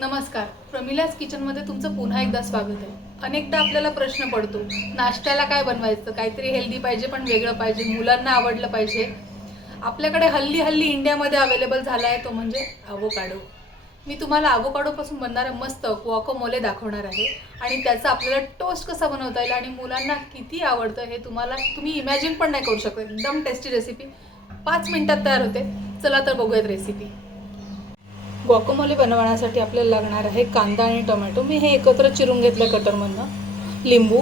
नमस्कार. प्रमिलास किचनमध्ये तुमचं पुन्हा एकदा स्वागत आहे. अनेकदा आपल्याला प्रश्न पडतो नाश्त्याला काय बनवायचं? काहीतरी हेल्दी पाहिजे पण वेगळं पाहिजे मुलांना आवडलं पाहिजे. आपल्याकडे हल्ली हल्ली इंडियामध्ये अवेलेबल झाला आहे तो म्हणजे अवोकाडो मी तुम्हाला अवोकाडोपासून बनणारं मस्त गुआकोमोले दाखवणार आहे. आणि त्याचा आपल्याला टोस्ट कसा बनवता येईल आणि मुलांना किती आवडतं हे तुम्हाला तुम्ही इमॅजिन पण नाही करू शकत. एकदम टेस्टी रेसिपी पाच मिनटात तयार होते. चला तर बघूयात रेसिपी गुआकोमोले बनवण्यासाठी आपल्याला लागणार आहे कांदा आणि टोमॅटो. मी हे एकत्र चिरून घेतलं कटरमधनं. लिंबू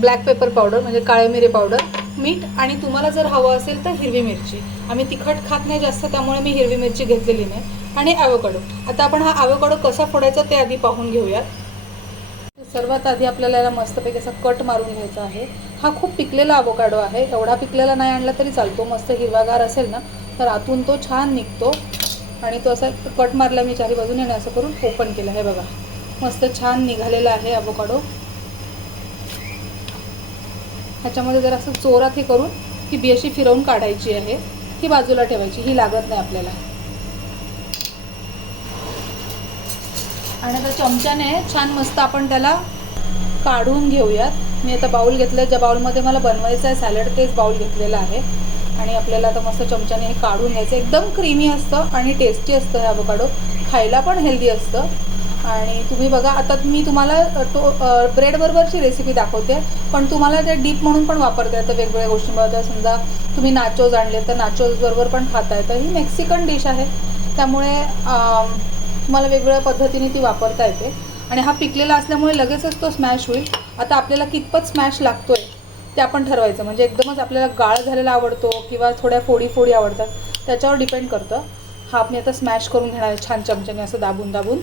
ब्लॅक पेपर पावडर म्हणजे काळे मिरे पावडर मीठ आणि तुम्हाला जर हवं असेल तर हिरवी मिरची. आम्ही तिखट खात नाही जास्त त्यामुळे मी हिरवी मिरची घेतलेली नाही. आणि ॲवोकाडो आता आपण हा ॲवोकाडो कसा फोडायचा ते आधी पाहून घेऊयात. सर्वात आधी आपल्याला याला मस्तपैकी असा कट मारून घ्यायचा आहे. हा खूप पिकलेला अवोकाडो आहे. एवढा पिकलेला नाही आणला तरी चालतो. मस्त हिरवागार असेल ना तर आतून तो छान निघतो. आणि तो असा कट मारला मी चारी बाजूने आणि असं करून ओपन केलं. हे बघा. मस्त छान निघालेला आहे अवोकाडो ह्याच्यामध्ये जर असं चोरात हे करून ही बी अशी फिरवून काढायची आहे. ही बाजूला ठेवायची. ही लागत नाही आपल्याला. आणि आता चमच्याने छान मस्त आपण त्याला काढून घेऊयात. मी आता बाऊल घेतलं. ज्या बाऊलमध्ये मला बनवायचं आहे सॅलड तेच बाऊल घेतलेलं आहे. आणि आपल्याला आता मस्त चमच्याने हे काढून घ्यायचं एकदम क्रीमी असतं आणि टेस्टी असतं हे अቮकाडो खायला पण हेल्दी असतं. आणि तुम्ही बघा आता मी तुम्हाला तो ब्रेडबरोबरची रेसिपी दाखवते पण तुम्हाला ते डीप म्हणून पण वापरता येतं वेगवेगळ्या गोष्टींबरोबर समजा तुम्ही नाचोज आणले तर नाचोजबरोबर पण खाता येतं. ही मेक्सिकन डिश आहे. त्यामुळे तुम्हाला वेगवेगळ्या पद्धतीने ती वापरता येते. आणि हा पिकलेला असल्यामुळे लगेचच तो स्मॅश होईल. आता आपल्याला कितपत स्मॅश लागतो आहे ते आपण ठरवायचं. म्हणजे एकदमच आपल्याला गाळ झालेला आवडतो किंवा थोड्या फोडी फोडी आवडतात त्याच्यावर डिपेंड करतं. हा मी आता स्मॅश करून घेणार आहे छान चमच्याने असं दाबून दाबून.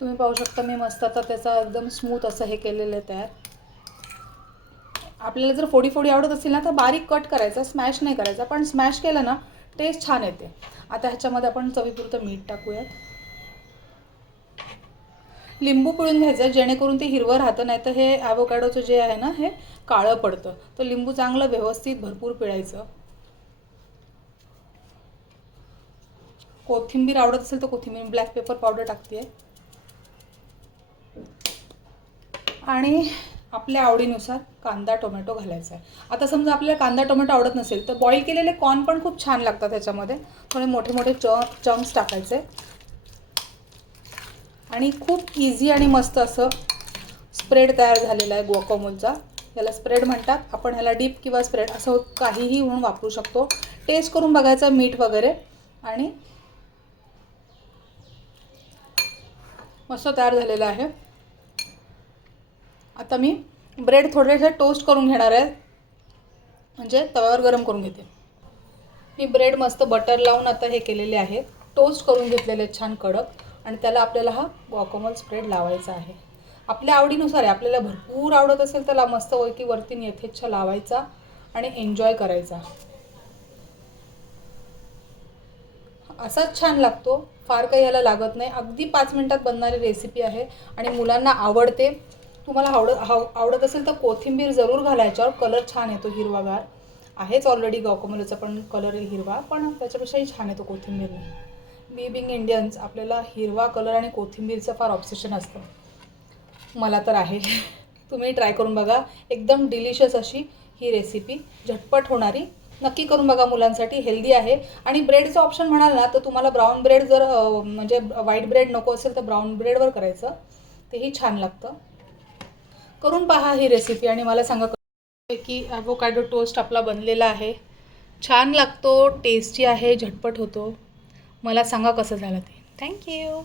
तुम्ही पाहू शकता मी मस्त आता त्याचा एकदम स्मूथ असं हे केलेलं आहे तयार. आपल्याला जर फोडी फोडी आवडत असेल ना तर बारीक कट करायचा स्मॅश नाही करायचा. पण स्मॅश केलं ना टेस्ट छान येते. आता ह्याच्यामध्ये आपण चवीपुरतं मीठ टाकूयात. लिंबू पिळून घ्यायचं जेणेकरून ते हिरवं राहतं नाही तर हे ॲवोकॅडोचं जे आहे ना हे काळं पडतं. तर लिंबू चांगलं व्यवस्थित भरपूर पिळायचं. कोथिंबीर आवडत असेल तर कोथिंबीर ब्लॅक पेपर पावडर टाकते आणि आपल्या आवडीनुसार कांदा टोमॅटो घालायचा आहे. आता समजा आपल्याला कांदा टोमॅटो आवडत नसेल तर बॉईल केलेले कॉर्न पण खूप छान लागतात त्याच्यामध्ये थोडे मोठे मोठे च चंक्स टाकायचे. आणि खूप इझी आणि मस्त असं स्प्रेड तयार झालेला आहे गुआकोमोलचा याला स्प्रेड म्हणतात. आपण ह्याला डीप किंवा स्प्रेड असं काहीही म्हणून वापरू शकतो. टेस्ट करून बघायचं मीठ वगैरे. आणि मस्त तयार झालेलं आहे. आता मी ब्रेड थोडेसे टोस्ट करून घेणार आहे. म्हणजे तव्यावर गरम करून घेते. मी ब्रेड मस्त बटर लावून आता हे केलेले आहे. टोस्ट करून घेतलेले आहेत छान कडक. आणि त्याला आपल्याला हा गॉकोमल स्प्रेड लावायचा आहे. आपल्या आवडीनुसार आहे. आपल्याला भरपूर आवडत असेल तर ला मस्त वरती वरती यथेच्छ लावायचा आणि एन्जॉय करायचा. असाच छान लागतो. फार काही ह्याला लागत नाही. अगदी पाच मिनटात बनणारी रेसिपी आहे आणि मुलांना आवडते. तुम्हाला आवडत हाव आवडत असेल तर कोथिंबीर जरूर घाला. याच्यावर कलर छान येतो हिरवागार. आहेच ऑलरेडी गॉकोमलचा पण कलर हिरवा पण त्याच्यापेक्षाही छान येतो कोथिंबीरने बी बिंग इंडियन्स आपल्याला हिरवा कलर आणि कोथिंबीरचं फार ऑब्सेशन असतं. मला तर आहे. तुम्ही ट्राय करून बघा. एकदम डिलिशियस अशी ही रेसिपी झटपट होणारी. नक्की करून बघा मुलांसाठी. हेल्दी आहे. आणि ब्रेडचं ऑप्शन म्हणाल ना तर तुम्हाला ब्राऊन ब्रेड जर म्हणजे व्हाईट ब्रेड नको असेल तर ब्राऊन ब्रेडवर करायचं. तेही छान लागतं. करून पहा ही रेसिपी आणि मला सांगा की ॲव्होकॅडो टोस्ट आपला बनलेला आहे. छान लागतो टेस्टी आहे झटपट होतो. मला सांगा कसं झालं ते. थँक्यू